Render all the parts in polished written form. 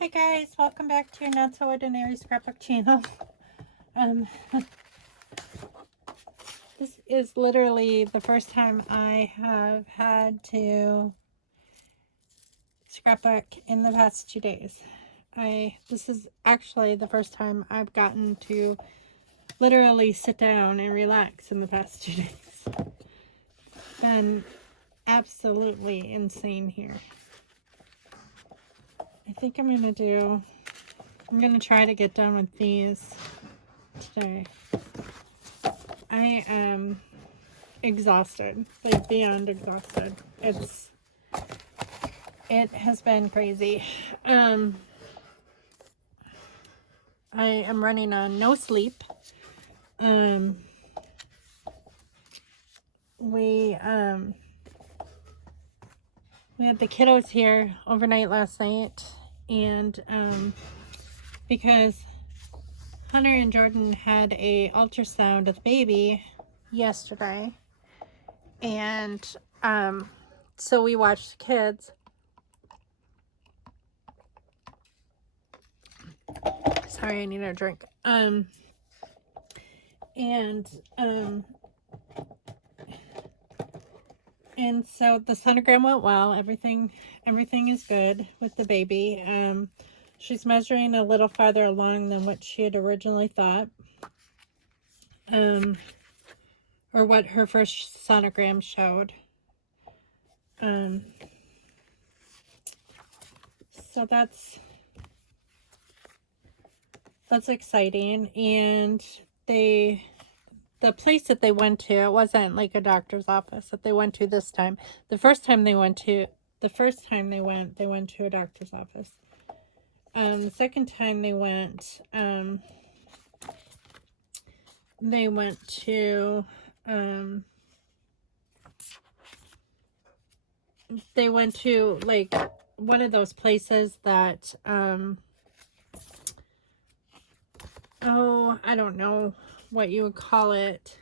Hi guys, welcome back to your Not So Ordinary Scrapbook channel. Um, this is literally the first time I have had to scrapbook in the past 2 days. This is actually the first time I've gotten to literally sit down and relax in the past 2 days. It's been absolutely insane here. I think I'm gonna try to get done with these today. I am exhausted, like beyond exhausted. It has been crazy. I am running on no sleep. We had the kiddos here overnight last night, and because Hunter and Jordan had a ultrasound of the baby yesterday, and so we watched the kids. Sorry, I need a drink. And so the sonogram went well. Everything is good with the baby. She's measuring a little farther along than what she had originally thought. Or what her first sonogram showed. So that's exciting. And the place that they went to, it wasn't like a doctor's office that they went to this time. The first time they went to a doctor's office. The second time they went to like one of those places that I don't know what you would call it.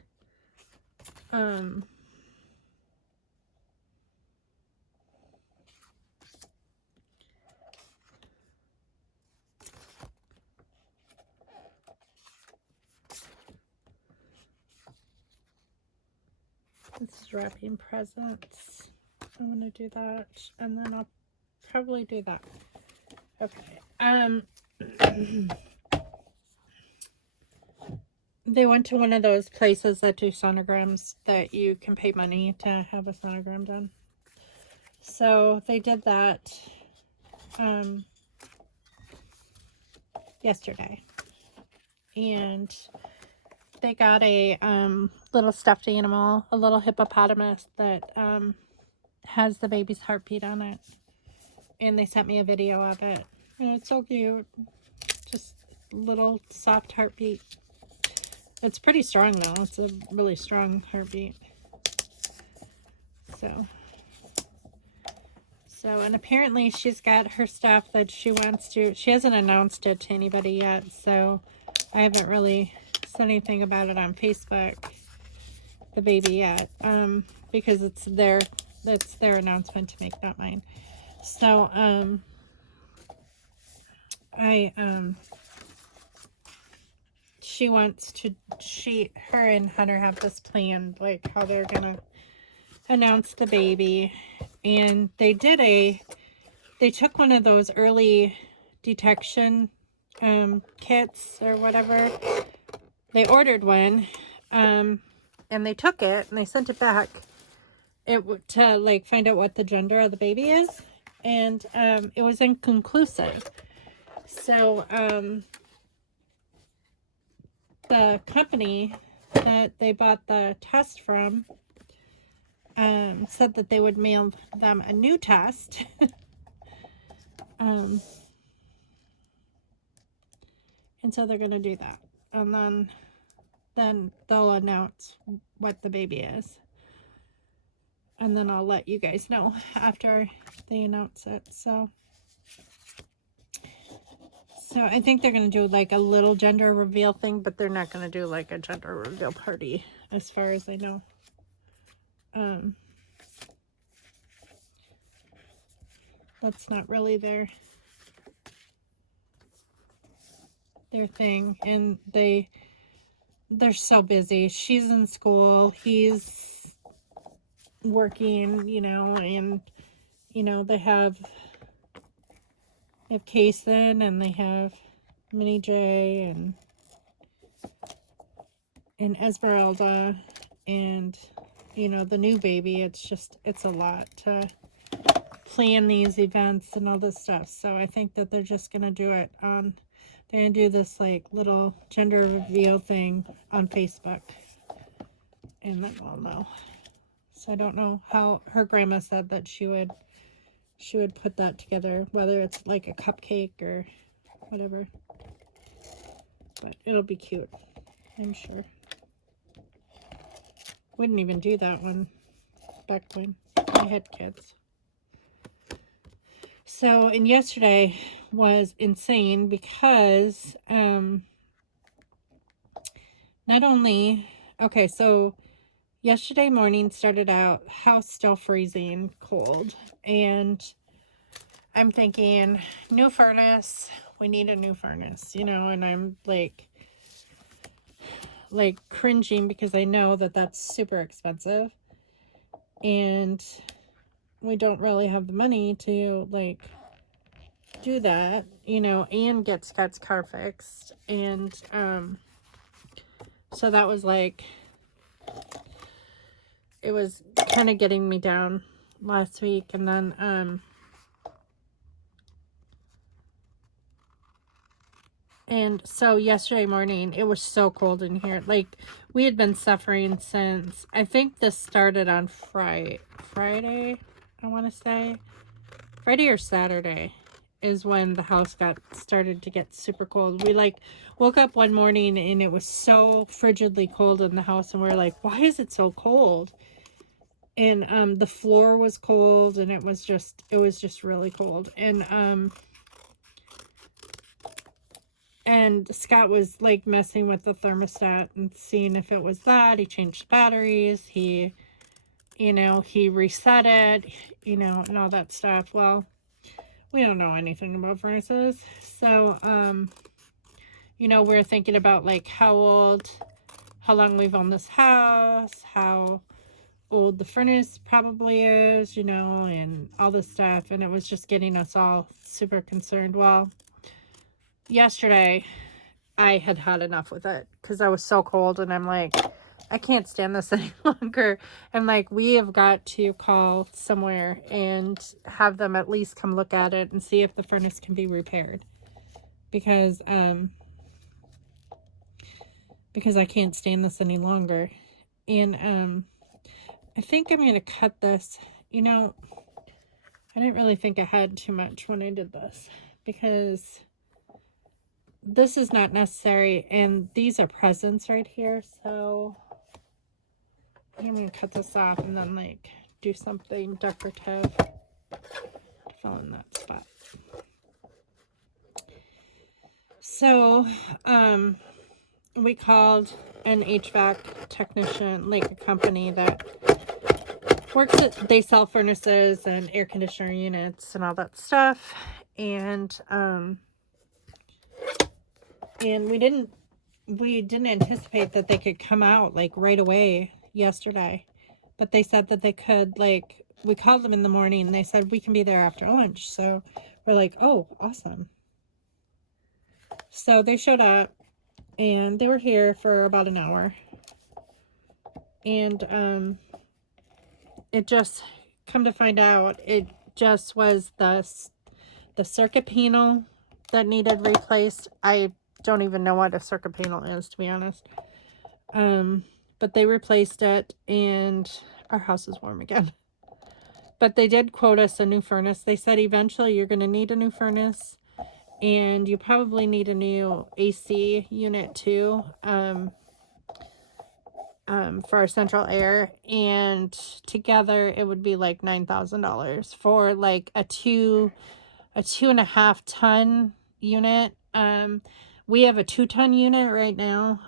This is wrapping presents. I'm gonna do that, and then I'll probably do that. Okay. They went to one of those places that do sonograms that you can pay money to have a sonogram done. So they did that yesterday, and they got a little stuffed animal, a little hippopotamus that has the baby's heartbeat on it, and they sent me a video of it, and it's so cute. Just little soft heartbeat. It's pretty strong though. It's a really strong heartbeat. So, and apparently she's got her stuff that she wants to, she hasn't announced it to anybody yet, so I haven't really said anything about it on Facebook, the baby, yet, because it's their announcement to make, not mine. So, her and Hunter have this plan, like how they're gonna announce the baby, and they took one of those early detection kits or whatever. They ordered one, and they took it and they sent it back to like find out what the gender of the baby is, and it was inconclusive. So the company that they bought the test from said that they would mail them a new test. And so they're going to do that. And then they'll announce what the baby is. And then I'll let you guys know after they announce it. So I think they're going to do like a little gender reveal thing, but they're not going to do like a gender reveal party as far as I know. That's not really their thing, and they're so busy. She's in school, he's working, and they have Kason, and they have Minnie J, and Esmeralda, and the new baby. It's a lot to plan these events and all this stuff. So I think that they're just gonna do it on, they're gonna do this like little gender reveal thing on Facebook, and then we'll know. So I don't know how, her grandma said that she would put that together, whether it's like a cupcake or whatever, but it'll be cute, I'm sure. Wouldn't even do that one back when I had kids. So, and yesterday was insane because not only, okay, so yesterday morning started out house still freezing cold, and I'm thinking new furnace, we need a new furnace, and I'm like cringing because I know that that's super expensive, and we don't really have the money to like do that, and get Scott's car fixed. And so that was like, it was kind of getting me down last week. And then and so yesterday morning, it was so cold in here. Like, we had been suffering since, I think this started on Friday, I want to say. Friday or Saturday is when the house started to get super cold. We like woke up one morning and it was so frigidly cold in the house, and we're like, why is it so cold? And the floor was cold, and it was just really cold. And Scott was like messing with the thermostat and seeing if it was that. He changed batteries. He reset it, and all that stuff. Well, we don't know anything about furnaces. So, we're thinking about like how long we've owned this house, how old the furnace probably is, and all this stuff. And it was just getting us all super concerned. Well, yesterday I had enough with it because I was so cold, and I'm like, I can't stand this any longer. I'm like, we have got to call somewhere and have them at least come look at it and see if the furnace can be repaired, because I can't stand this any longer. And I think I'm going to cut this. I didn't really think ahead too much when I did this, because this is not necessary, and these are presents right here. So I'm going to cut this off and then like do something decorative to fill in that spot. So we called an HVAC technician, like a company that they sell furnaces and air conditioner units and all that stuff. And we didn't anticipate that they could come out like right away yesterday, but they said that they could. Like, we called them in the morning and they said we can be there after lunch. So we're like, oh, awesome. So they showed up, and they were here for about an hour, and it just, come to find out, it just was the circuit panel that needed replaced. I don't even know what a circuit panel is, to be honest. But they replaced it, and our house is warm again. But they did quote us a new furnace. They said eventually you're going to need a new furnace, and you probably need a new AC unit too, for our central air. And together it would be like $9,000 for like a 2.5 ton unit. We have a 2-ton unit right now.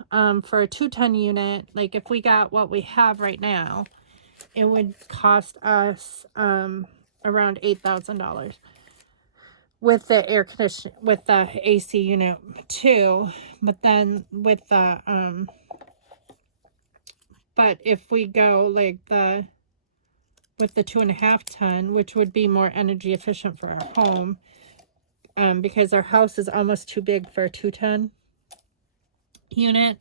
For a 2-ton unit, like if we got what we have right now, it would cost us around $8,000. with the air condition, with the AC unit too. But then with the, but if we go like with the 2.5 ton, which would be more energy efficient for our home, because our house is almost too big for a 2-ton unit,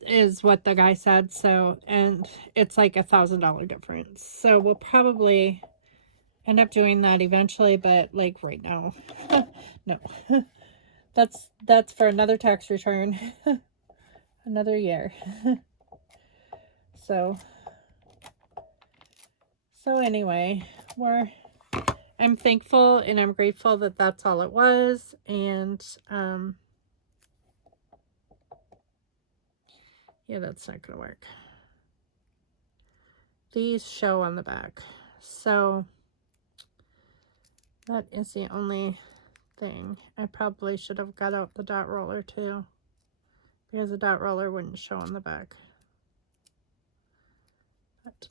is what the guy said. So, and it's like $1,000 difference. So we'll probably end up doing that eventually, but like right now, no. That's for another tax return, another year. So anyway, I'm thankful and I'm grateful that that's all it was. And yeah, that's not gonna work. These show on the back, so that is the only thing. I probably should have got out the dot roller too, because the dot roller wouldn't show on the back. But,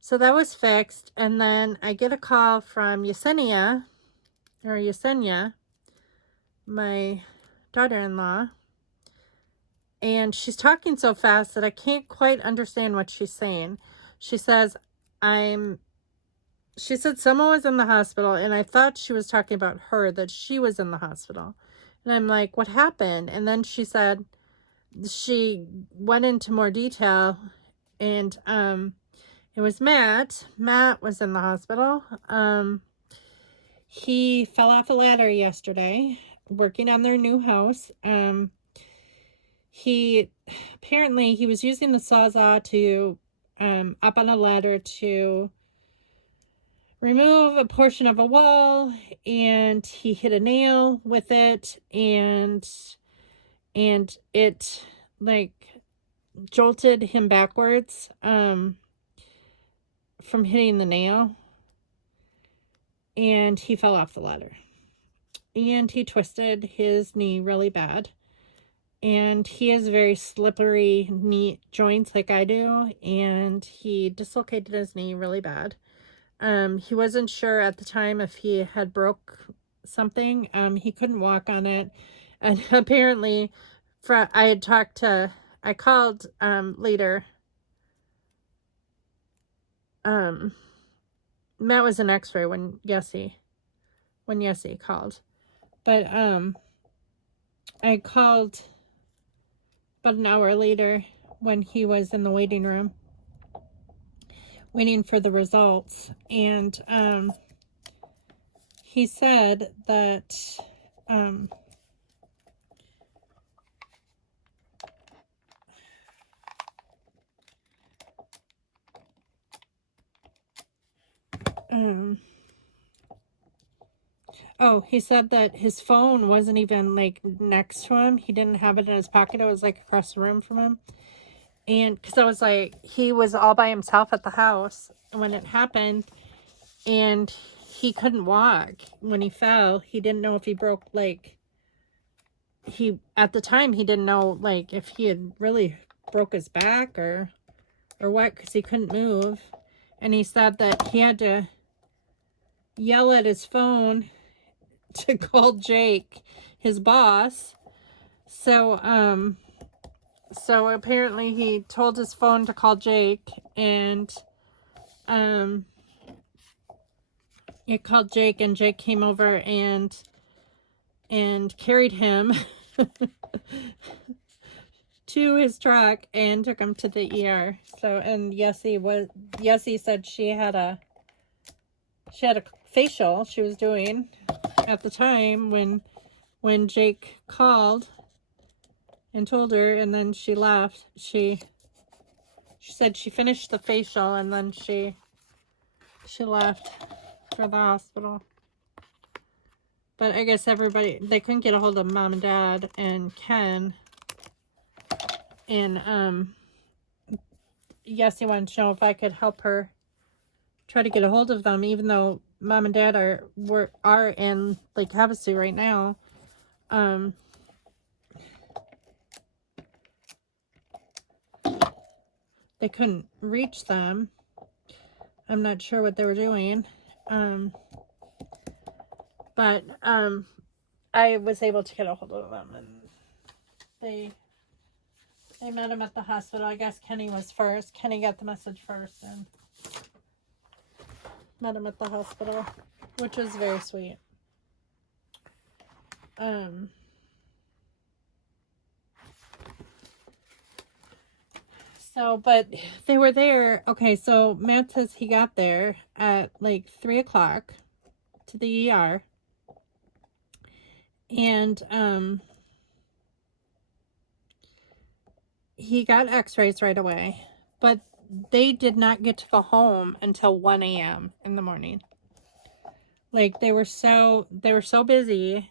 so that was fixed, and then I get a call from Yesenia, my daughter-in-law, and she's talking so fast that I can't quite understand what she's saying. She says, she said someone was in the hospital, and I thought she was talking about her, that she was in the hospital. And I'm like, what happened? And then she said, she went into more detail, and it was Matt. Matt was in the hospital. He fell off a ladder yesterday, working on their new house. He was using the Sawzall to up on a ladder to remove a portion of a wall, and he hit a nail with it, and it like jolted him backwards from hitting the nail, and he fell off the ladder, and he twisted his knee really bad, and he has very slippery knee joints like I do, and he dislocated his knee really bad. He wasn't sure at the time if he had broke something. He couldn't walk on it. And apparently, I called later. Matt was an x-ray when Yessie called. But I called about an hour later when he was in the waiting room, waiting for the results, and he said that he said that his phone wasn't even like next to him. He didn't have it in his pocket. It was like across the room from him. And because I was like, he was all by himself at the house when it happened, and he couldn't walk when he fell. He didn't know if he broke, like, at the time he didn't know like if he had really broke his back or what, because he couldn't move. And he said that he had to yell at his phone to call Jake, his boss. So apparently he told his phone to call Jake, and it called Jake, and Jake came over and carried him to his truck and took him to the ER. So, and Yessie said she had a facial she was doing at the time when Jake called and told her, and then she left. She said she finished the facial, and then she left for the hospital. But I guess they couldn't get a hold of Mom and Dad and Ken. And Yessie wanted to know if I could help her try to get a hold of them, even though Mom and Dad are in Lake Havasu right now. They couldn't reach them. I'm not sure what they were doing. But I was able to get a hold of them, and they met him at the hospital. I guess Kenny was first. Kenny got the message first and met him at the hospital, which was very sweet. So, but they were there. Okay, so Matt says he got there at like 3 o'clock to the ER. And he got x-rays right away. But they did not get to go home until 1 a.m. in the morning. Like they were so busy.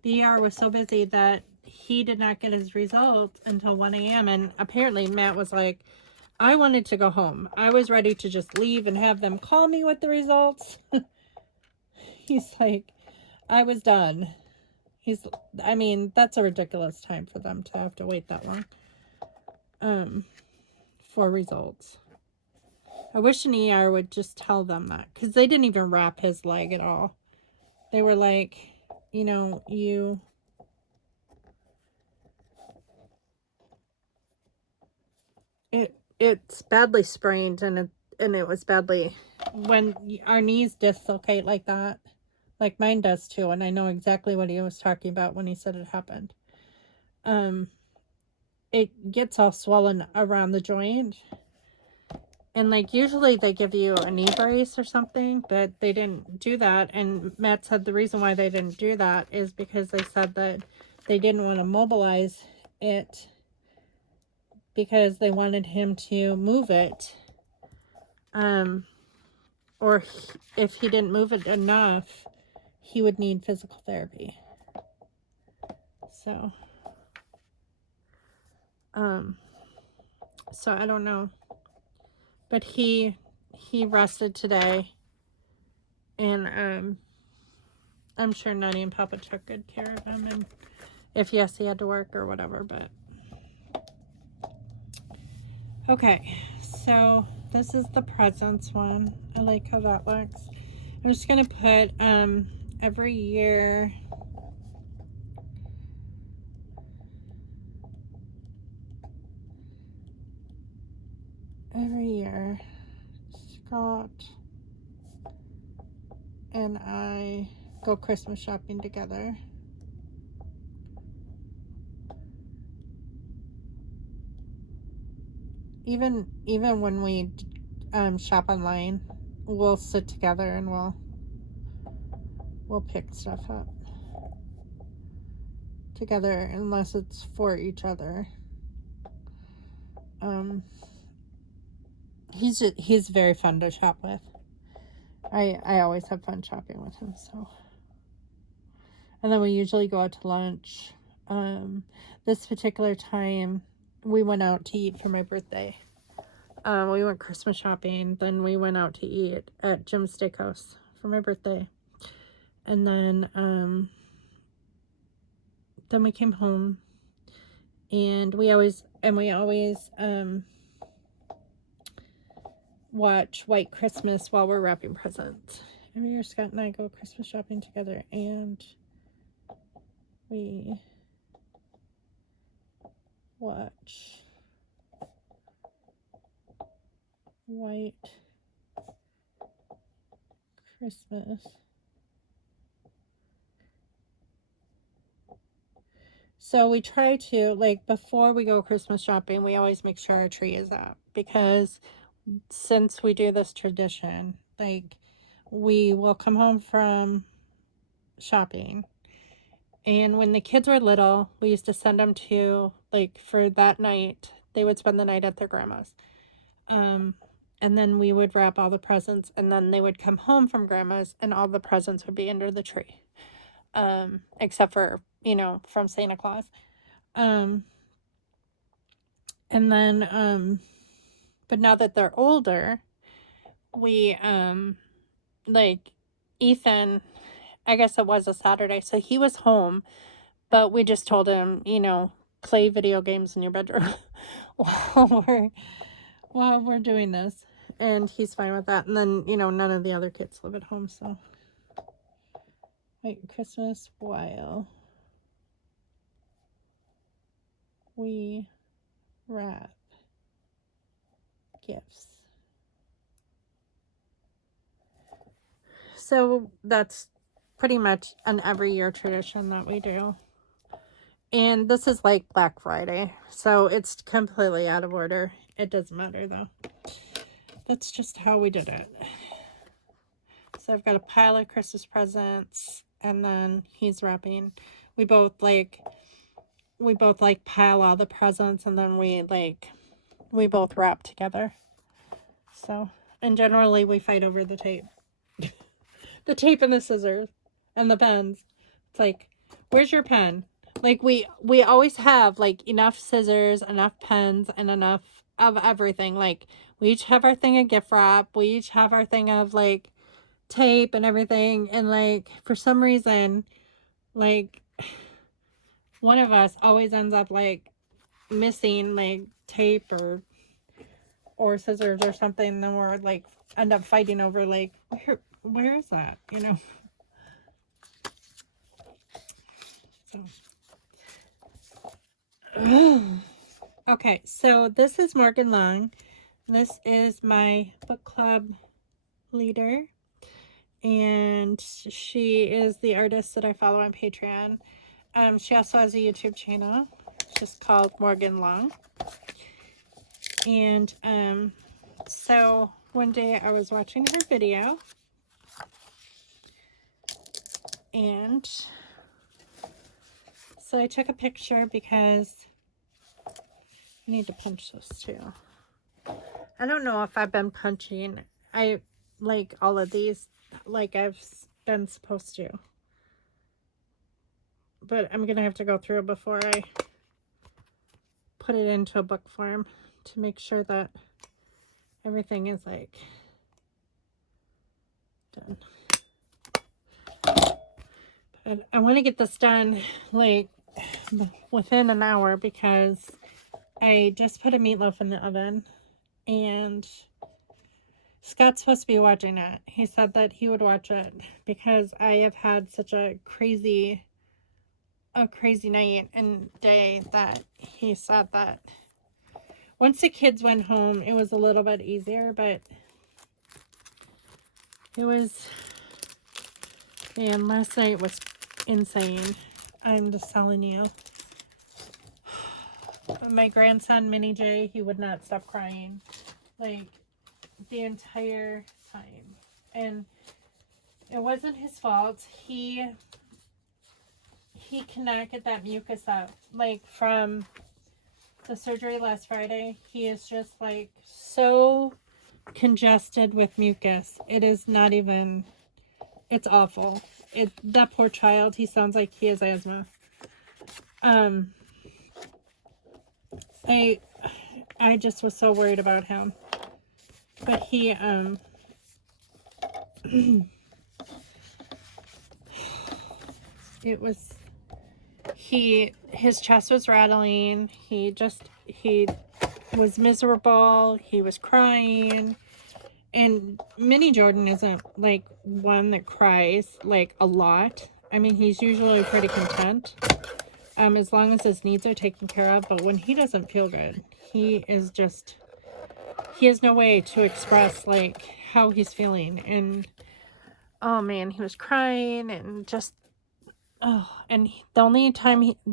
The ER was so busy that he did not get his results until 1 a.m. And apparently Matt was like, I wanted to go home. I was ready to just leave and have them call me with the results. He's like, I was done. I mean, that's a ridiculous time for them to have to wait that long for results. I wish an ER would just tell them that, because they didn't even wrap his leg at all. They were like, you know, it's badly sprained, and it was badly, when our knees dislocate like that, like mine does too, and I know exactly what he was talking about when he said it happened. It gets all swollen around the joint, and like usually they give you a knee brace or something, but they didn't do that. And Matt said the reason why they didn't do that is because they said that they didn't want to mobilize it, because they wanted him to move it, or if he didn't move it enough, he would need physical therapy. So I don't know, but he rested today, and I'm sure Nani and Papa took good care of him, and if yes, he had to work or whatever. But okay, so this is the presents one. I like how that looks. I'm just gonna put every year Scott and I go Christmas shopping together. Even when we shop online, we'll sit together and we'll pick stuff up together, unless it's for each other. He's very fun to shop with. I always have fun shopping with him. So, and then we usually go out to lunch. This particular time we went out to eat for my birthday. We went Christmas shopping, then we went out to eat at Jim's Steakhouse for my birthday, and then we came home, and we always watch White Christmas while we're wrapping presents. Every year Scott and I go Christmas shopping together, and we watch White Christmas. So we try to, like, before we go Christmas shopping, we always make sure our tree is up, because since we do this tradition, like, we will come home from shopping, and when the kids were little, we used to send them to, like, for that night, they would spend the night at their grandma's. And then we would wrap all the presents, and then they would come home from grandma's, and all the presents would be under the tree. Except for, from Santa Claus. And then, but now that they're older, we, like, Ethan, I guess it was a Saturday, so he was home, but we just told him, play video games in your bedroom while we're doing this, and he's fine with that. And then, none of the other kids live at home, so White Christmas while we wrap gifts. So that's pretty much an every year tradition that we do. And this is like Black Friday, so it's completely out of order. It doesn't matter though. That's just how we did it. So I've got a pile of Christmas presents, and then he's wrapping. We both like pile all the presents, and then we both wrap together. So, and generally we fight over the tape. The tape and the scissors and the pens. It's like, where's your pen? Like we always have like enough scissors, enough pens, and enough of everything. Like we each have our thing of gift wrap. We each have our thing of like tape and everything. And like for some reason, like one of us always ends up like missing like tape or scissors or something. And then we're like end up fighting over like where is that? You know. So. Okay, so this is Morgan Long. This is my book club leader, and she is the artist that I follow on Patreon. She also has a YouTube channel, just called Morgan Long. And so one day I was watching her video, and so I took a picture because I need to punch this too. I don't know if I've been punching like all of these like I've been supposed to. But I'm going to have to go through before I put it into a book form to make sure that everything is like done. But I want to get this done like within an hour because I just put a meatloaf in the oven and Scott's supposed to be watching it. He said that he would watch it because I have had such a crazy night and day that he said that once the kids went home, it was a little bit easier, but it was, man, last night was insane. I'm just telling you. My grandson, Mini J, he would not stop crying, like, the entire time. And it wasn't his fault. He connected that mucus up, like, from the surgery last Friday. He is just, like, so congested with mucus. It is not even, it's awful. That poor child, he sounds like he has asthma. I just was so worried about him. But he, it was, his chest was rattling. He was miserable. He was crying. And Mini Jordan isn't like one that cries like a lot. I mean, he's usually pretty content. As long as his needs are taken care of. But when he doesn't feel good, he has no way to express like how he's feeling. And oh man, he was crying and just, and the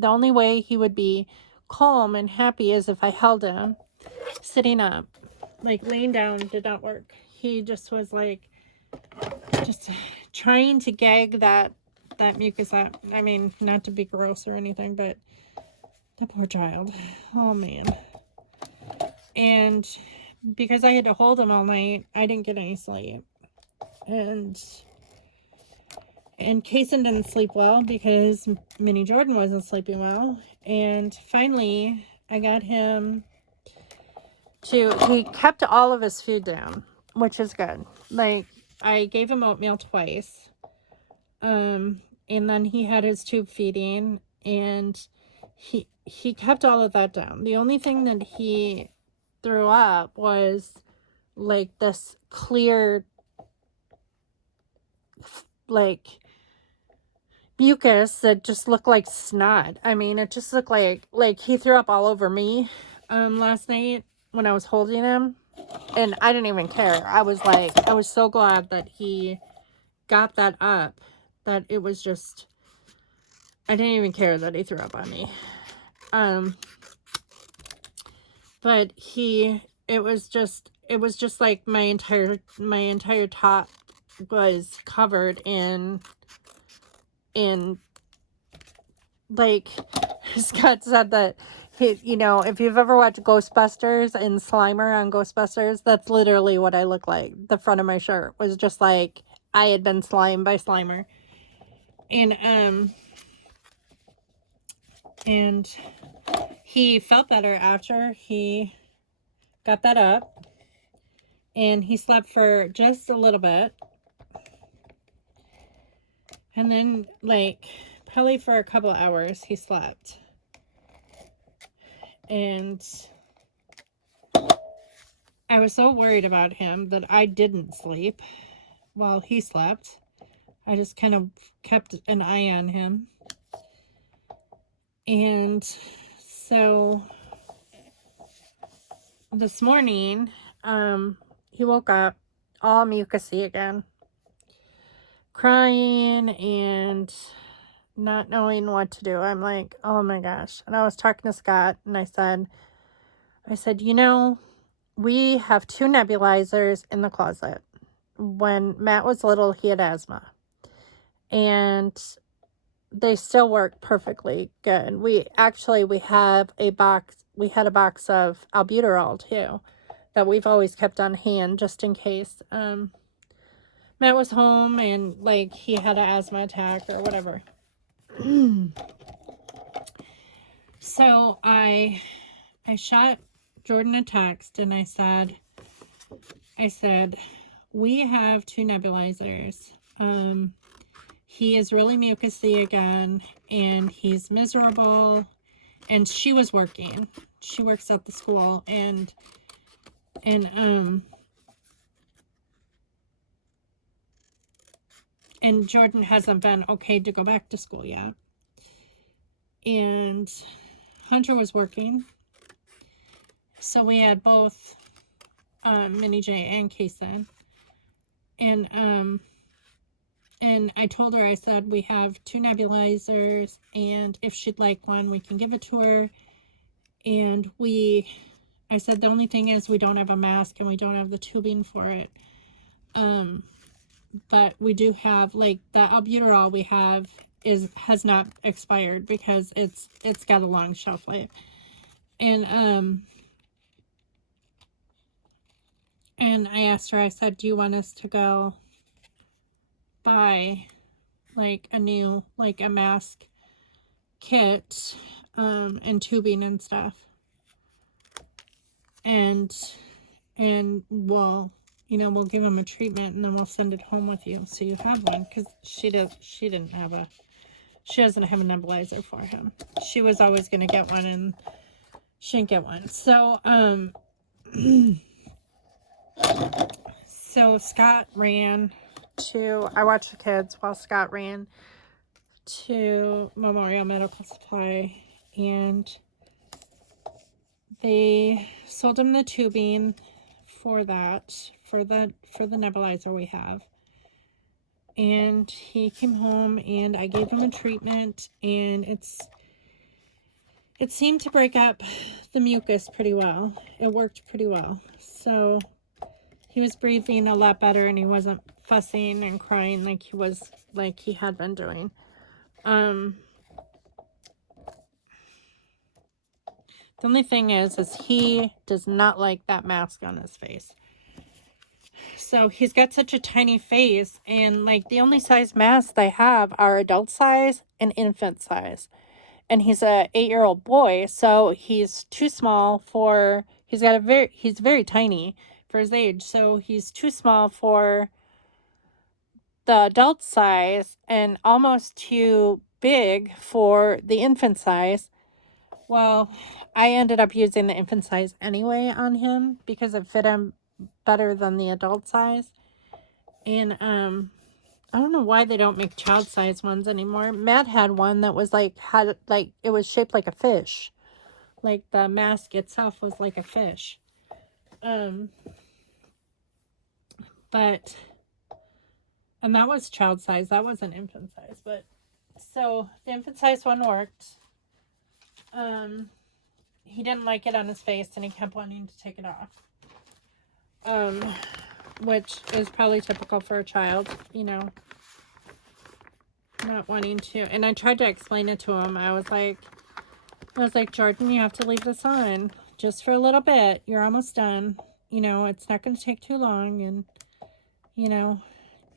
only way he would be calm and happy is if I held him sitting up. Like laying down did not work. He just was like, just trying to gag that mucus out. I mean, not to be gross or anything, but the poor child. Oh man. And because I had to hold him all night, I didn't get any sleep. And Kaysen didn't sleep well because Mini Jordan wasn't sleeping well. And finally, I got him he kept all of his food down, which is good. Like, I gave him oatmeal twice. And then he had his tube feeding, and he kept all of that down. The only thing that he threw up was like this clear, like, mucus that just looked like snot. I mean, it just looked like he threw up all over me last night when I was holding him, and I didn't even care. I was so glad that he got that up, that it was just, I didn't even care that he threw up on me. But it was just like my entire top was covered in like, Scott said that if you've ever watched Ghostbusters and Slimer on Ghostbusters, that's literally what I look like. The front of my shirt was just like I had been slimed by Slimer. And he felt better after he got that up, and he slept for just a little bit, and then like probably for a couple hours he slept. And I was so worried about him that I didn't sleep while he slept. I just kind of kept an eye on him. And so this morning, he woke up all mucusy again, crying and not knowing what to do. I'm like, oh my gosh. And I was talking to Scott, and I said, we have 2 nebulizers in the closet. When Matt was little, he had asthma, and they still work perfectly good. We had a box of albuterol too, that we've always kept on hand just in case Matt was home and like he had an asthma attack or whatever. So I shot Jordan a text, and I said, we have 2 nebulizers. He is really mucusy again, and he's miserable. And she was working. She works at the school, and Jordan hasn't been okay to go back to school yet. And Hunter was working. So we had both Minnie J and Kason. And I told her, I said, we have 2 nebulizers, and if she'd like one, we can give it to her. And I said, the only thing is we don't have a mask and we don't have the tubing for it. But we do have, like, the albuterol we have has not expired because it's got a long shelf life. And I asked her, I said, do you want us to go buy like a mask kit and tubing and stuff, and we'll give him a treatment, and then we'll send it home with you so you have one, because she doesn't have a nebulizer for him. She was always going to get one, and she didn't get one. So so Scott ran to, I watched the kids while Scott ran to Memorial Medical Supply, and they sold him the tubing for that, for the nebulizer we have. And he came home, and I gave him a treatment, and it seemed to break up the mucus pretty well. It worked pretty well. So he was breathing a lot better, and he wasn't fussing and crying like he had been doing. The only thing is he does not like that mask on his face. So he's got such a tiny face, and like the only size masks they have are adult size and infant size. And he's a 8-year-old boy, so he's too small for, he's very tiny for his age, so he's too small for the adult size and almost too big for the infant size. Well, I ended up using the infant size anyway on him because it fit him better than the adult size. And I don't know why they don't make child size ones anymore. Matt had one that was like, it was shaped like a fish. Like the mask itself was like a fish. Um, but, and that was child size. That wasn't infant size. But, so the infant size one worked. He didn't like it on his face and he kept wanting to take it off. Which is probably typical for a child, you know, not wanting to. And I tried to explain it to him. I was like, Jordan, you have to leave this on just for a little bit. You're almost done. You know, it's not going to take too long. And, you know,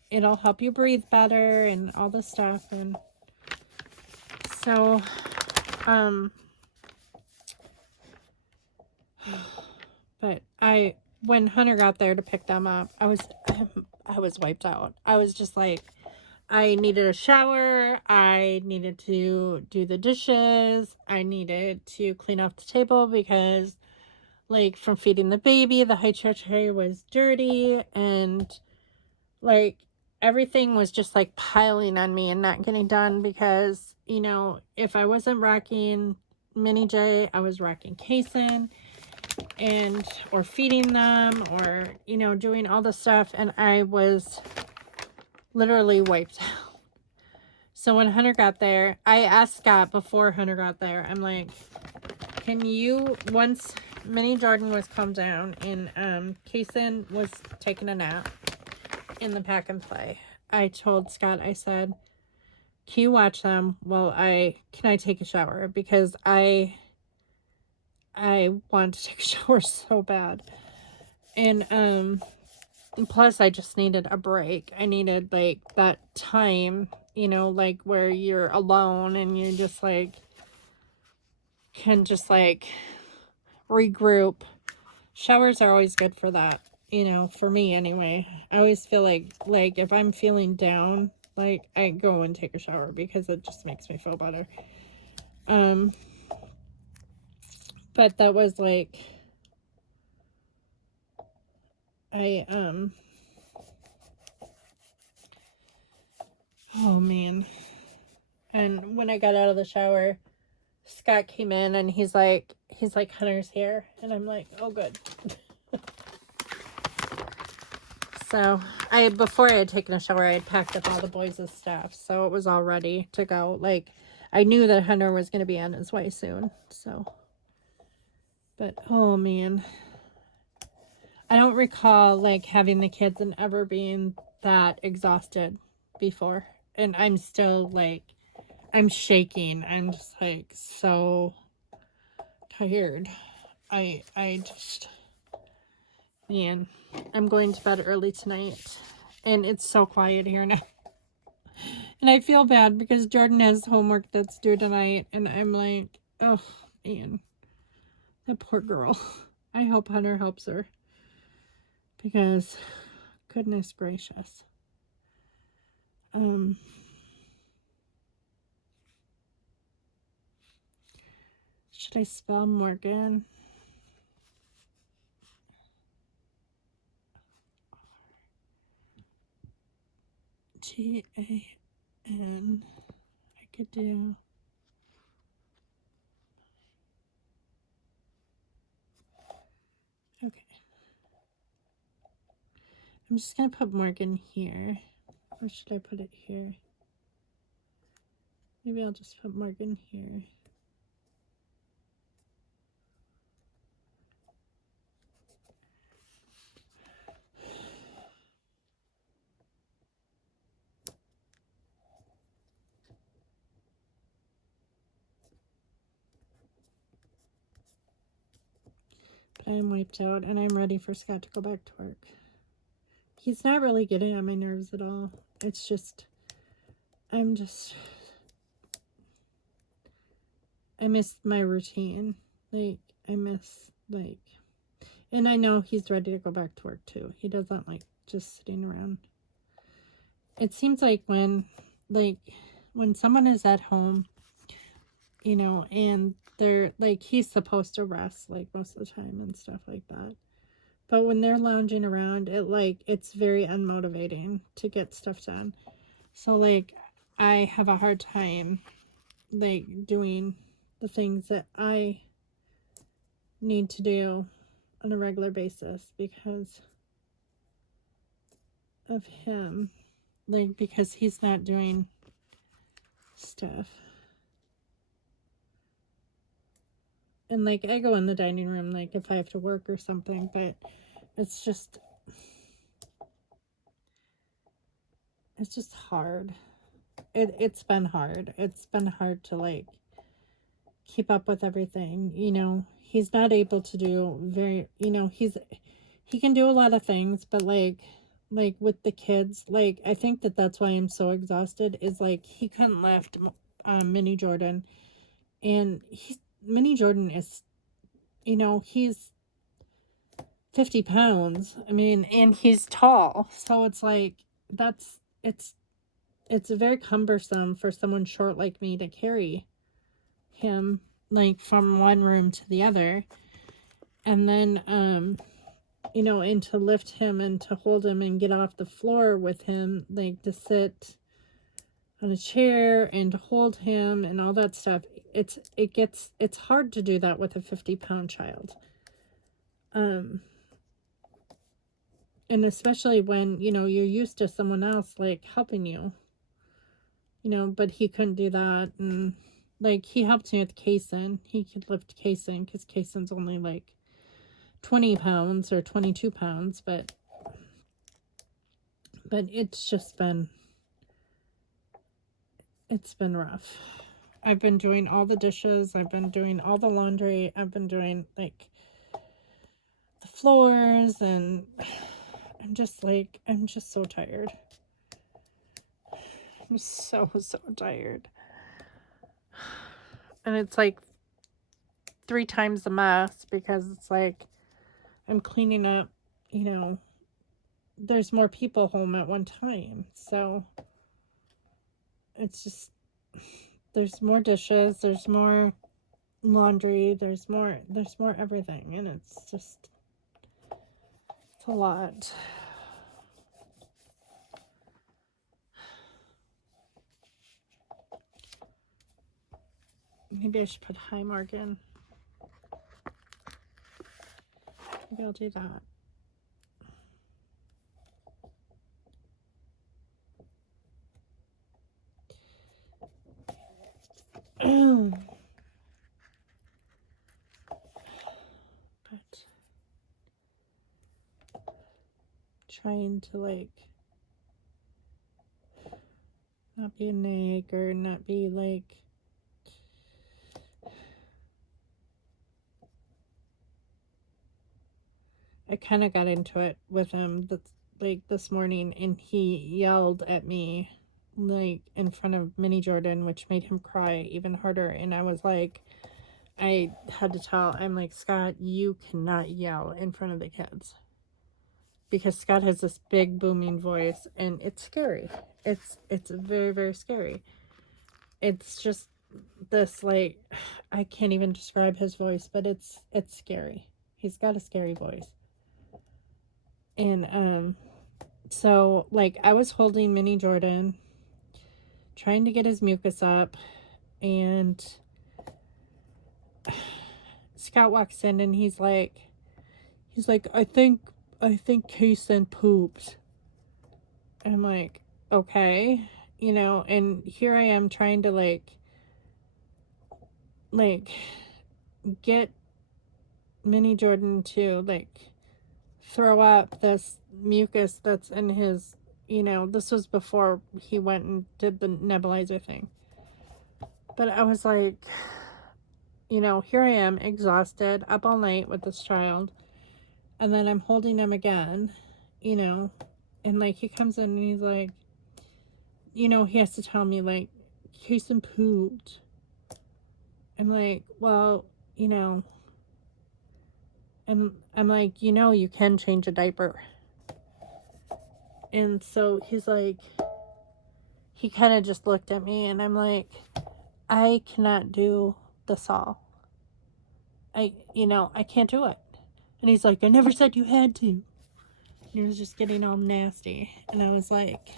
it'll help you breathe better and all this stuff. And so, but when Hunter got there to pick them up, I was wiped out. I was just like, I needed a shower. I needed to do the dishes. I needed to clean off the table because, like, from feeding the baby, the high chair tray was dirty and, like, everything was just, like, piling on me and not getting done because, you know, if I wasn't rocking Mini J, I was rocking Kason or feeding them or, you know, doing all the stuff, and I was literally wiped out. So when Hunter got there, I asked Scott before Hunter got there, I'm like, can you, once Mini Jordan was calmed down and Kason was taking a nap in the pack and play, I told Scott, I said, can you watch them while can I take a shower? Because I want to take a shower so bad. And plus I just needed a break. I needed like that time, you know, like where you're alone and you just like can just like regroup. Showers are always good for that, you know, for me anyway. I always feel like if I'm feeling down, like I go and take a shower because it just makes me feel better. But that was like oh man. And when I got out of the shower, Scott came in and he's like, Hunter's here. And I'm like, oh, good. So before I had taken a shower, I had packed up all the boys' stuff. So it was all ready to go. Like, I knew that Hunter was going to be on his way soon. So, but, oh man. I don't recall like having the kids and ever being that exhausted before. And I'm still like, I'm shaking. I'm just like so tired. I just, man, I'm going to bed early tonight and it's so quiet here now. And I feel bad because Jordan has homework that's due tonight and I'm like, oh man, that poor girl. I hope Hunter helps her because goodness gracious. Should I spell Morgan? G-A-N. I could do. Okay. I'm just going to put Morgan here. Or should I put it here? Maybe I'll just put Morgan here. But I'm wiped out and I'm ready for Scott to go back to work. He's not really getting on my nerves at all. It's just, I miss my routine. Like, and I know he's ready to go back to work too. He doesn't like just sitting around. It seems like when someone is at home, you know, and they're like, he's supposed to rest like most of the time and stuff like that. But when they're lounging around, it's very unmotivating to get stuff done. So, like, I have a hard time, like, doing the things that I need to do on a regular basis because of him. Like, because he's not doing stuff. And, like, I go in the dining room, like, if I have to work or something, but it's just hard. It's been hard. It's been hard to, like, keep up with everything. You know, he's not able to do very, you know, he can do a lot of things, but like with the kids, like, I think that's why I'm so exhausted is, like, he couldn't lift Mini Jordan, and Mini Jordan is, you know, he's 50 pounds. I mean, and he's tall, so it's like that's it's very cumbersome for someone short like me to carry him, like, from one room to the other. And then you know, and to lift him and to hold him and get off the floor with him, like, to sit on a chair and to hold him and all that stuff. It's hard to do that with a 50-pound child. And especially when, you know, you're used to someone else, like, helping you, you know, but he couldn't do that. And, like, he helped me with Kason. He could lift Kason because Kason's only, like, 20 pounds or 22 pounds, but it's just been, it's been rough. I've been doing all the dishes. I've been doing all the laundry. I've been doing, like, the floors, and I'm just so tired. I'm so tired. And it's like 3 times the mess because it's like I'm cleaning up, you know, there's more people home at one time. So it's just, there's more dishes, there's more laundry, there's more everything, and it's a lot. Maybe I should put hi Morgan. Maybe I'll do that. But trying to, like, not be a nag or not be like, I kind of got into it with him this morning, and he yelled at me, like, in front of Mini Jordan, which made him cry even harder. And I was like, I had to tell, I'm like, Scott, you cannot yell in front of the kids, because Scott has this big booming voice, and it's scary. It's very, very scary. It's just this, like, I can't even describe his voice, but it's scary. He's got a scary voice. And so, like, I was holding Mini Jordan, trying to get his mucus up, and Scott walks in, and he's like, I think Kason pooped. And I'm like, okay, you know, and here I am trying to, like get Mini Jordan to, like, throw up this mucus that's in his, you know, this was before he went and did the nebulizer thing. But I was like, you know, here I am, exhausted, up all night with this child, and then I'm holding him again, you know, and, like, he comes in and he's like, you know, he has to tell me, like, Kason pooped. I'm like, well, you know, I'm like, you know, you can change a diaper. And so he's like, he kind of just looked at me, and I'm like, I cannot do this all. I can't do it. And he's like, I never said you had to. And he was just getting all nasty. And I was like,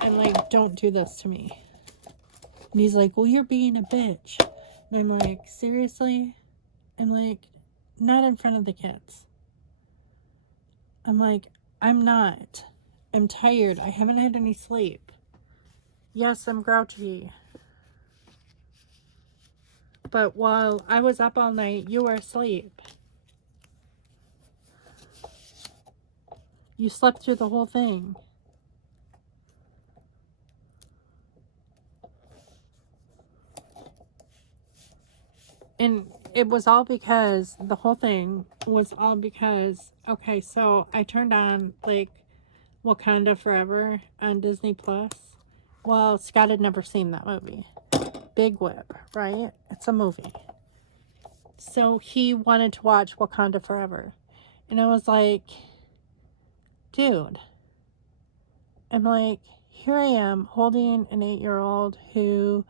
I'm like, don't do this to me. And he's like, well, you're being a bitch. And I'm like, seriously? I'm like, not in front of the kids. I'm like, I'm not. I'm tired. I haven't had any sleep. Yes, I'm grouchy. But while I was up all night, you were asleep. You slept through the whole thing. And it was all because, the whole thing was all because, okay, so I turned on, like, Wakanda Forever on Disney Plus. Well, Scott had never seen that movie. Big Whip, right? It's a movie. So he wanted to watch Wakanda Forever. And I was like, dude, I'm like, here I am holding an 8-year-old who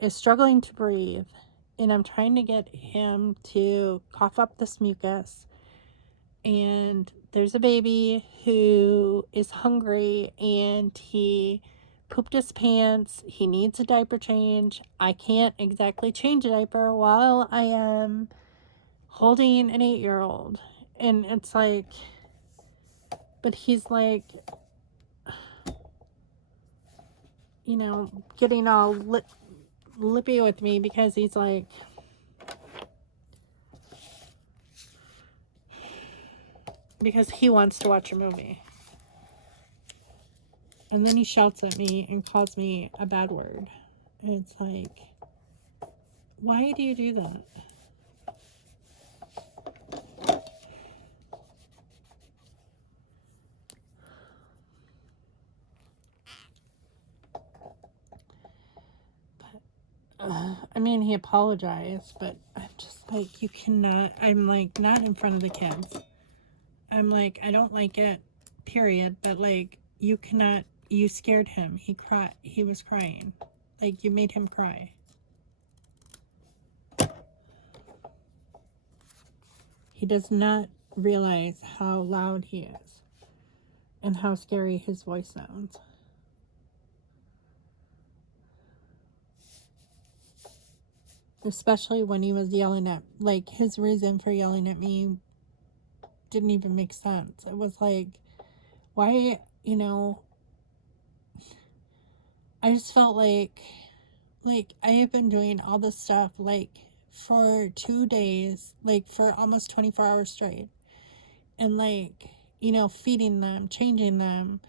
is struggling to breathe. And I'm trying to get him to cough up this mucus. And there's a baby who is hungry and he pooped his pants. He needs a diaper change. I can't exactly change a diaper while I am holding an 8-year-old. And it's like, but he's like, you know, getting all lippy with me because he's like, because he wants to watch a movie. And then he shouts at me and calls me a bad word. And it's like, why do you do that? I mean, he apologized, but I'm just like, you cannot, I'm like, not in front of the kids. I'm like, I don't like it, period, but like, you cannot, you scared him. He was crying. Like, you made him cry. He does not realize how loud he is and how scary his voice sounds. Especially when he was yelling at, like, his reason for yelling at me didn't even make sense. It was like, why, you know, I just felt like I have been doing all this stuff, like, for 2 days, like, for almost 24 hours straight. And, like, you know, feeding them, changing them,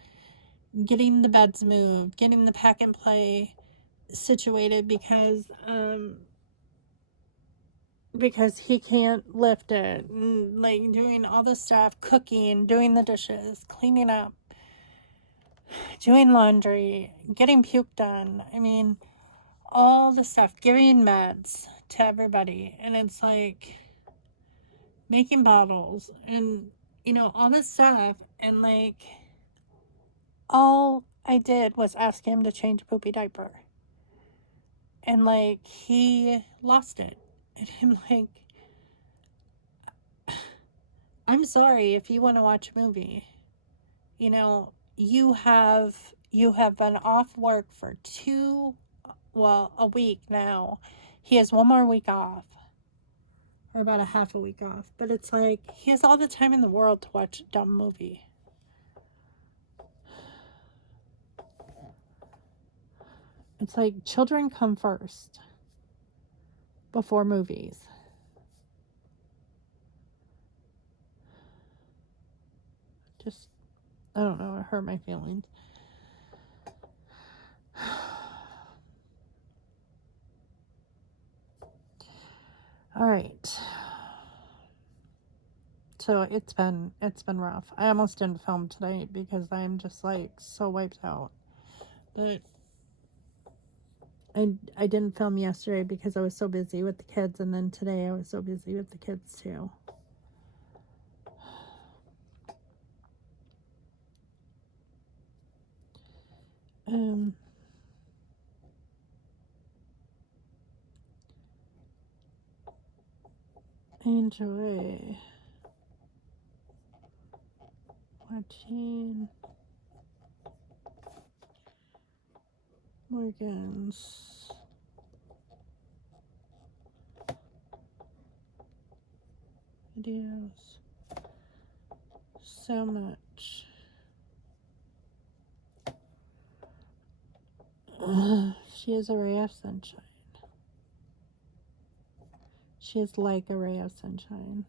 getting the beds moved, getting the pack and play situated because he can't lift it, and, like, doing all the stuff, cooking, doing the dishes, cleaning up, doing laundry, getting puke done. I mean, all the stuff, giving meds to everybody. And it's like making bottles and, you know, all this stuff. And like, all I did was ask him to change a poopy diaper. And like, he lost it. And I'm like, I'm sorry if you want to watch a movie. You know, you have been off work for a week now. He has one more week off. Or about a half a week off. But it's like, he has all the time in the world to watch a dumb movie. It's like, children come first. Before movies. Just, I don't know, it hurt my feelings. Alright. So it's been rough. I almost didn't film tonight because I'm just like so wiped out. But I didn't film yesterday because I was so busy with the kids, and then today I was so busy with the kids too. I enjoy watching Morgan's videos. So much. She is a ray of sunshine. She is like a ray of sunshine.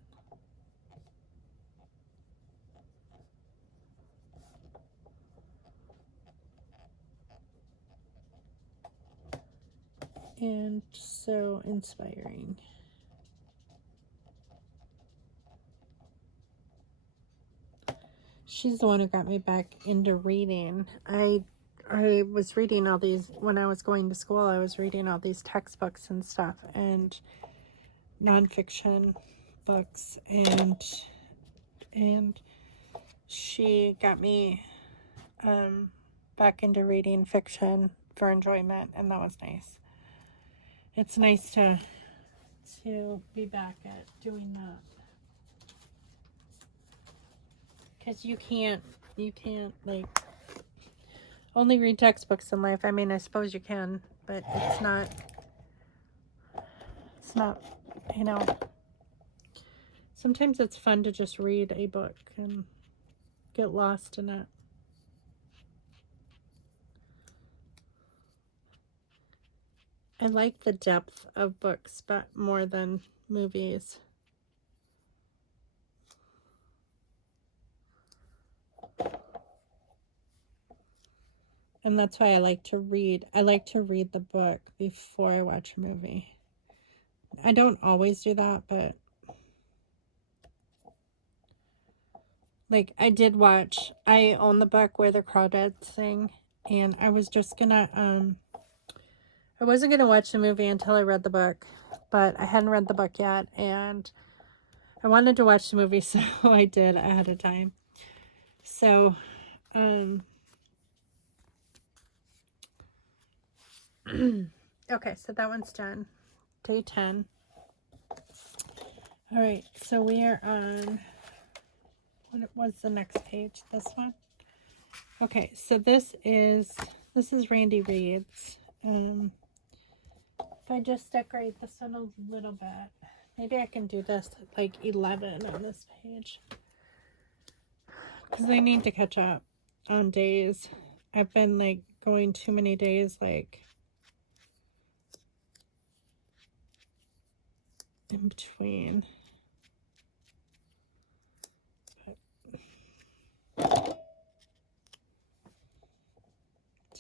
And so inspiring. She's the one who got me back into reading. I was reading all these when I was going to school. I was reading all these textbooks and stuff and nonfiction books, and she got me back into reading fiction for enjoyment, and that was nice. It's nice to be back at doing that, because you can't like only read textbooks in life. I mean, I suppose you can, but it's not, you know, sometimes it's fun to just read a book and get lost in it. I like the depth of books, but more than movies. And that's why I like to read. I like to read the book before I watch a movie. I don't always do that, but like I own the book Where the Crawdads Sing, and I was just gonna I wasn't gonna watch the movie until I read the book, but I hadn't read the book yet, and I wanted to watch the movie, so I did ahead of time. So okay, so that one's done. Day 10. All right, so we are on, what was the next page? This one? Okay, so this is Randy Reed's. If I just decorate this one a little bit, maybe I can do this at like 11 on this page, because I need to catch up on days. I've been like going too many days like in between. So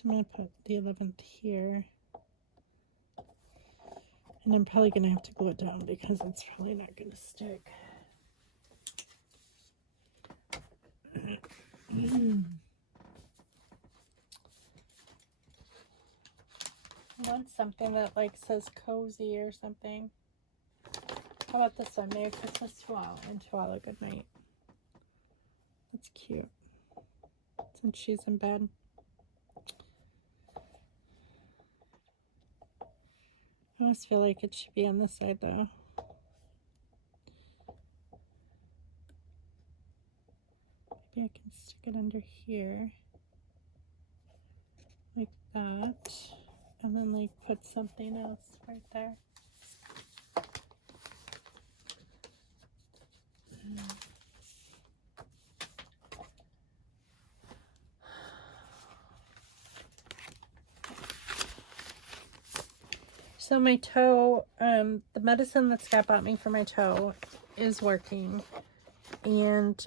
I'm going to put the 11th here. And I'm probably going to have to glue it down because it's probably not going to stick. I want something that like says cozy or something. How about this one? Merry Christmas to all, and to all a good night. That's cute. Since she's in bed. I almost feel like it should be on this side though. Maybe I can stick it under here. Like that. And then like put something else right there. So my toe, the medicine that Scott bought me for my toe is working. And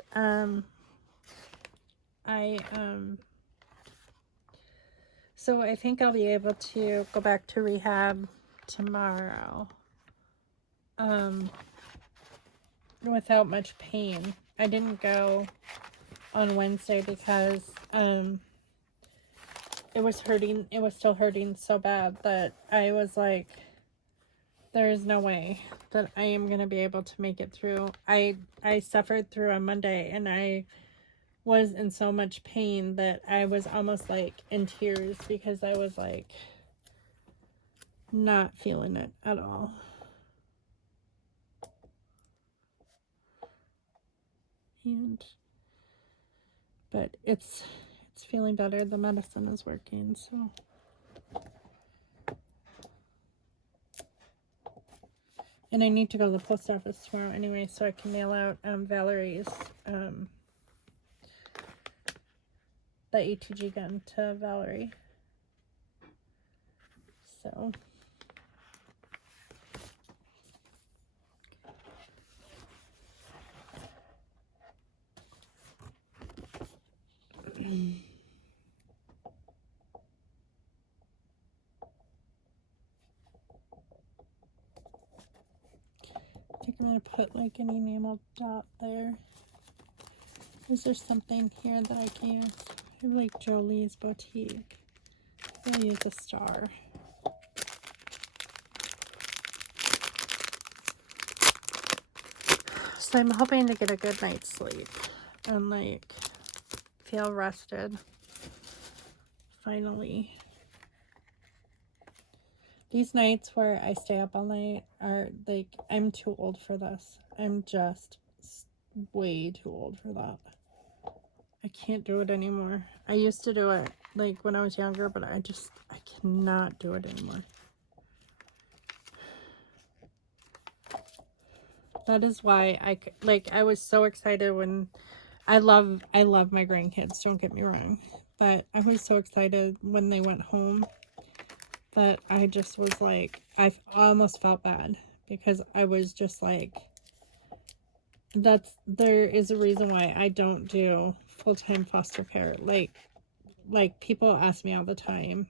so I think I'll be able to go back to rehab tomorrow. Without much pain. I didn't go on Wednesday because it was still hurting so bad that I was like, there is no way that I am going to be able to make it through. I suffered through on Monday, and I was in so much pain that I was almost like in tears because I was like not feeling it at all. But it's feeling better. The medicine is working, so And I need to go to the post office tomorrow anyway, so I can mail out Valerie's the ATG gun to Valerie. So I think I'm gonna put like an enamel dot there. Is there something here that I can use? I have like Jolie's Boutique. I'll use a star. So I'm hoping to get a good night's sleep and like feel rested finally. These nights where I stay up all night are like, I'm too old for this. I'm just way too old for that. I can't do it anymore. I used to do it like when I was younger, but I cannot do it anymore. That is why I was so excited when I love my grandkids, don't get me wrong, but I was so excited when they went home that I just was like, I almost felt bad because I was just like, there is a reason why I don't do full-time foster care. Like people ask me all the time,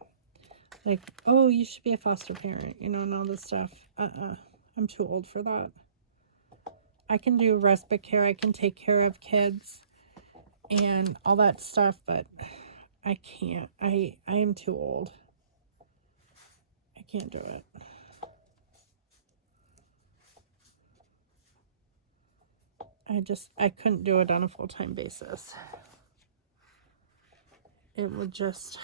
like, oh, you should be a foster parent, you know, and all this stuff. I'm too old for that. I can do respite care, I can take care of kids and all that stuff, but I can't. I am too old. I can't do it. I couldn't do it on a full-time basis. It would just...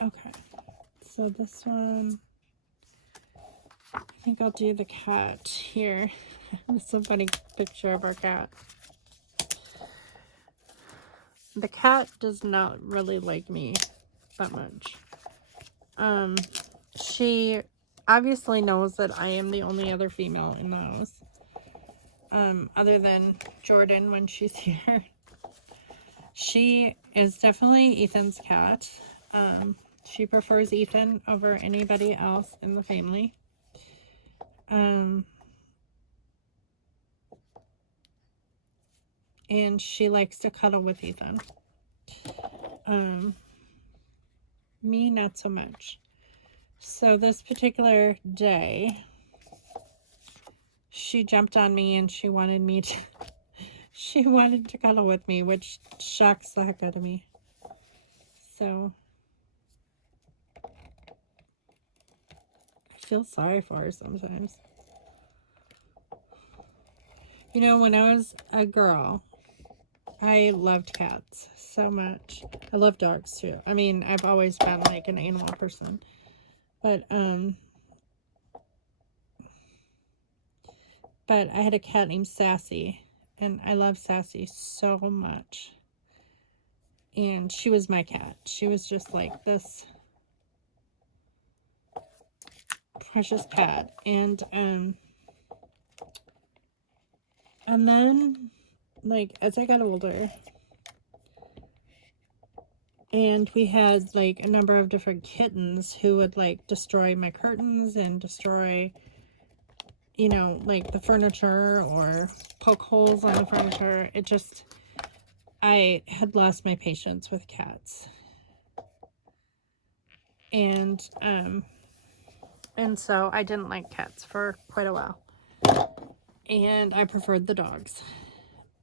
Okay, so this one, I think I'll do the cat here. It's a funny picture of our cat. The cat does not really like me that much. She obviously knows that I am the only other female in the house. Other than Jordan when she's here. She is definitely Ethan's cat. She prefers Ethan over anybody else in the family. And she likes to cuddle with Ethan. Me, not so much. So this particular day, she jumped on me and she wanted me to, she wanted to cuddle with me, which shocks the heck out of me. So I feel sorry for her sometimes. You know, when I was a girl, I loved cats so much. I love dogs too. I mean, I've always been like an animal person. But I had a cat named Sassy, and I love Sassy so much. And she was my cat. She was just like this precious cat. And then, like, as I got older, and we had, like, a number of different kittens who would, like, destroy my curtains and destroy, you know, like, the furniture or poke holes on the furniture. It just, I had lost my patience with cats. And so I didn't like cats for quite a while. And I preferred the dogs.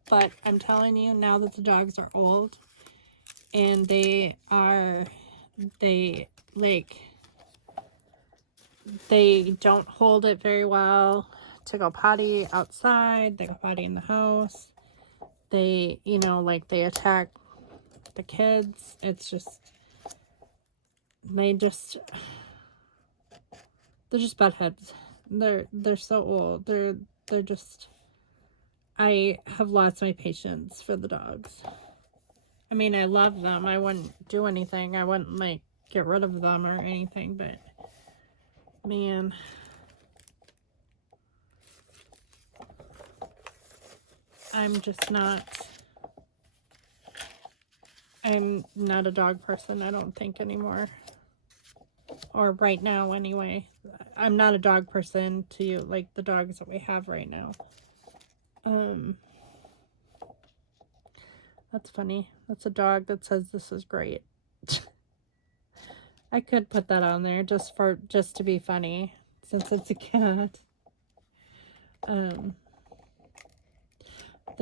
But I'm telling you, now that the dogs are old and they don't hold it very well to go potty outside. They go potty in the house. They, you know, like they attack the kids. It's just, they're just buttheads. They're so old. They're just, I have lost my patience for the dogs. I mean, I love them. I wouldn't do anything. I wouldn't like get rid of them or anything, but man, I'm just not, I'm not a dog person, I don't think anymore. Or right now anyway. I'm not a dog person to you, like the dogs that we have right now. That's funny. That's a dog that says this is great. I could put that on there just to be funny, since it's a cat. The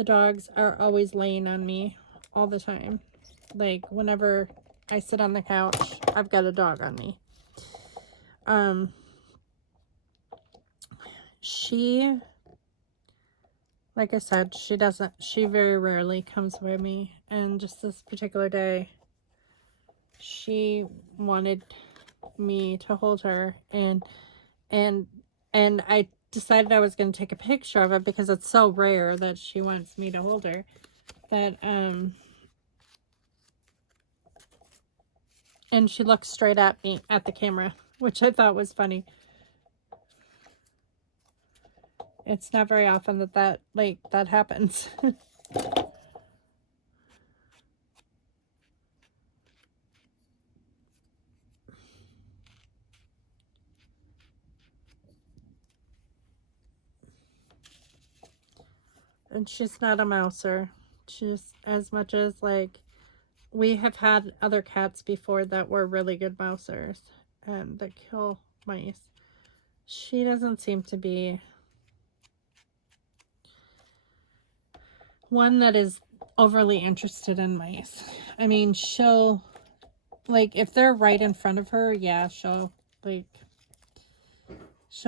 dogs are always laying on me all the time. Like whenever I sit on the couch, I've got a dog on me. She, like I said, she very rarely comes by me, and just this particular day, she wanted me to hold her, and I decided I was going to take a picture of it because it's so rare that she wants me to hold her, that and she looked straight at me at the camera, which I thought was funny. It's not very often that happens. And she's not a mouser. She's, as much as like, we have had other cats before that were really good mousers and that kill mice. She doesn't seem to be one that is overly interested in mice. I mean, she'll, like, if they're right in front of her, yeah, she'll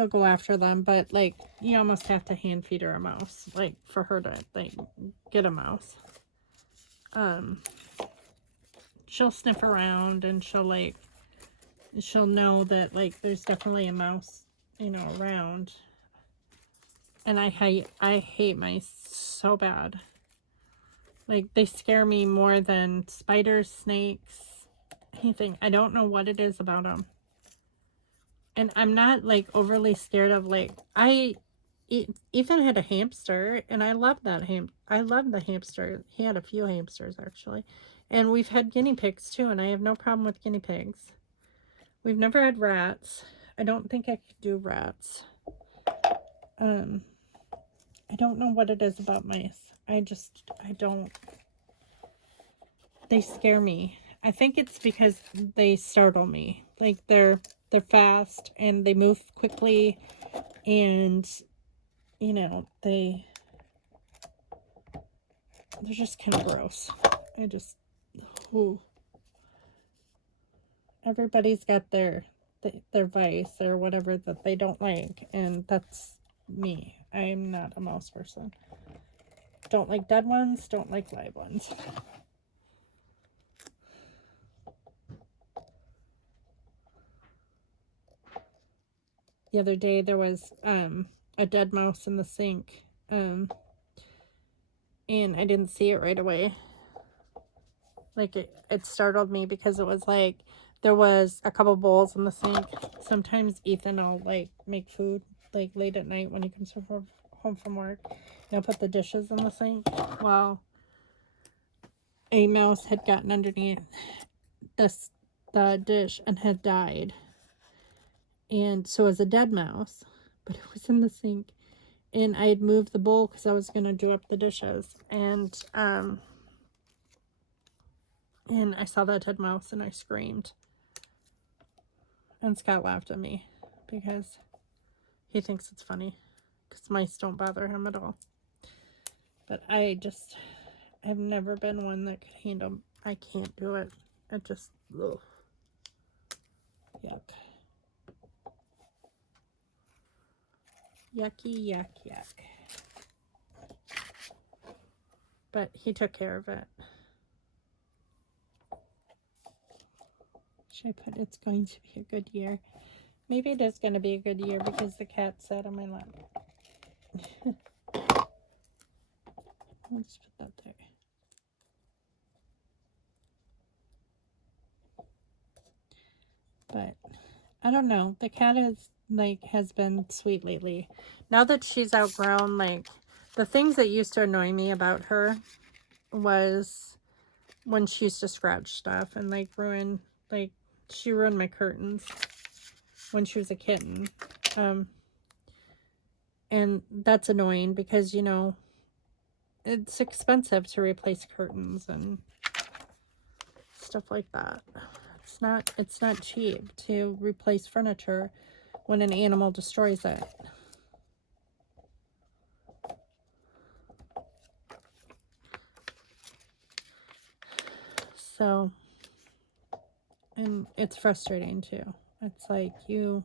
go after them, but like, you almost have to hand feed her a mouse, like, for her to like get a mouse. She'll sniff around, and she'll know that like there's definitely a mouse, around. And I hate mice so bad. Like, they scare me more than spiders, snakes, anything. I don't know what it is about them. And I'm not like overly scared of, like, Ethan had a hamster, and I love that I love the hamster. He had a few hamsters actually. And we've had guinea pigs too, and I have no problem with guinea pigs. We've never had rats. I don't think I could do rats. I don't know what it is about mice. I don't. They scare me. I think it's because they startle me. Like, they're fast, and they move quickly, and they're just kind of gross. Ooh. Everybody's got their vice or whatever that they don't like, and that's me. I'm not a mouse person. Don't like dead ones, don't like live ones. The other day there was a dead mouse in the sink, and I didn't see it right away. Like, it startled me because it was like there was a couple bowls in the sink. Sometimes Ethan will like make food like late at night when he comes home from work. He'll put the dishes in the sink. Well, a mouse had gotten underneath the dish and had died. And so it was a dead mouse, but it was in the sink. And I had moved the bowl because I was going to do up the dishes. And I saw that dead mouse, and I screamed. And Scott laughed at me because he thinks it's funny, because mice don't bother him at all. But I've never been one that could handle. I can't do it. I just, ugh. Yuck. Yucky, yuck, yuck. But he took care of it. Should I put, it's going to be a good year? Maybe it is going to be a good year because the cat sat on my lap. I'll just put that there. But I don't know. The cat is has been sweet lately. Now that she's outgrown, like, the things that used to annoy me about her was when she used to scratch stuff and like ruin, like, she ruined my curtains when she was a kitten. And that's annoying because, you know, it's expensive to replace curtains and stuff like that. It's not cheap to replace furniture when an animal destroys it. So, and it's frustrating too. It's like you...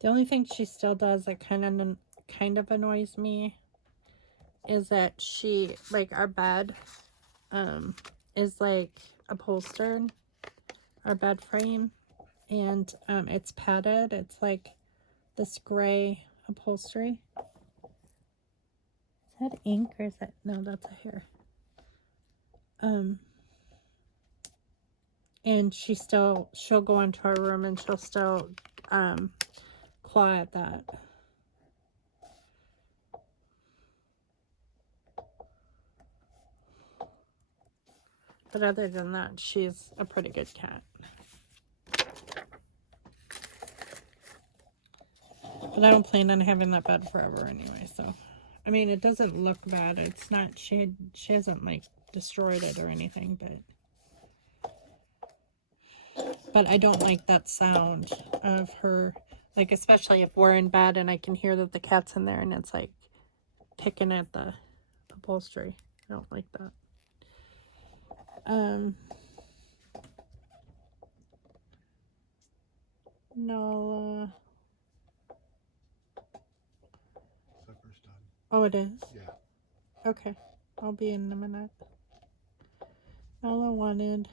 The only thing she still does that kind of annoys me is that she, like, our bed is like upholstered, our bed frame, and it's padded. It's like this gray upholstery. Is that ink or is that... No, that's a hair. And she'll go into our room and she'll still claw at that. But other than that, she's a pretty good cat. But I don't plan on having that bed forever anyway, so... I mean, it doesn't look bad. It's not... She hasn't, like, destroyed it or anything, but I don't like that sound of her, like, especially if we're in bed and I can hear that the cat's in there and it's, like, picking at the upholstery. I don't like that. No. Supper's done. Oh, it is? Yeah. Okay. I'll be in a minute. Ella wanted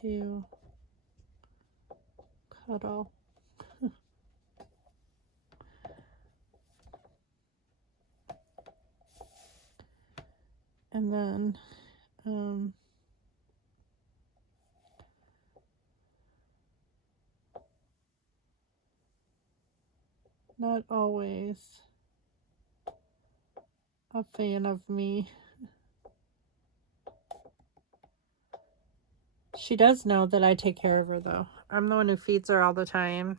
to cuddle. And then, not always a fan of me. She does know that I take care of her, though. I'm the one who feeds her all the time,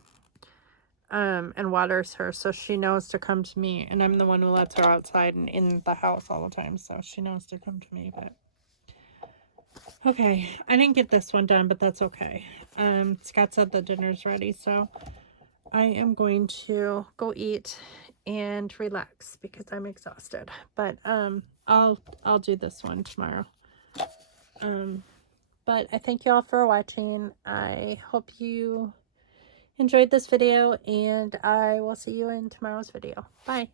and waters her, so she knows to come to me, and I'm the one who lets her outside and in the house all the time, so she knows to come to me. But okay, I didn't get this one done, but that's okay. Scott said the dinner's ready, so I am going to go eat and relax because I'm exhausted. But I'll do this one tomorrow. But I thank you all for watching. I hope you enjoyed this video, and I will see you in tomorrow's video. Bye.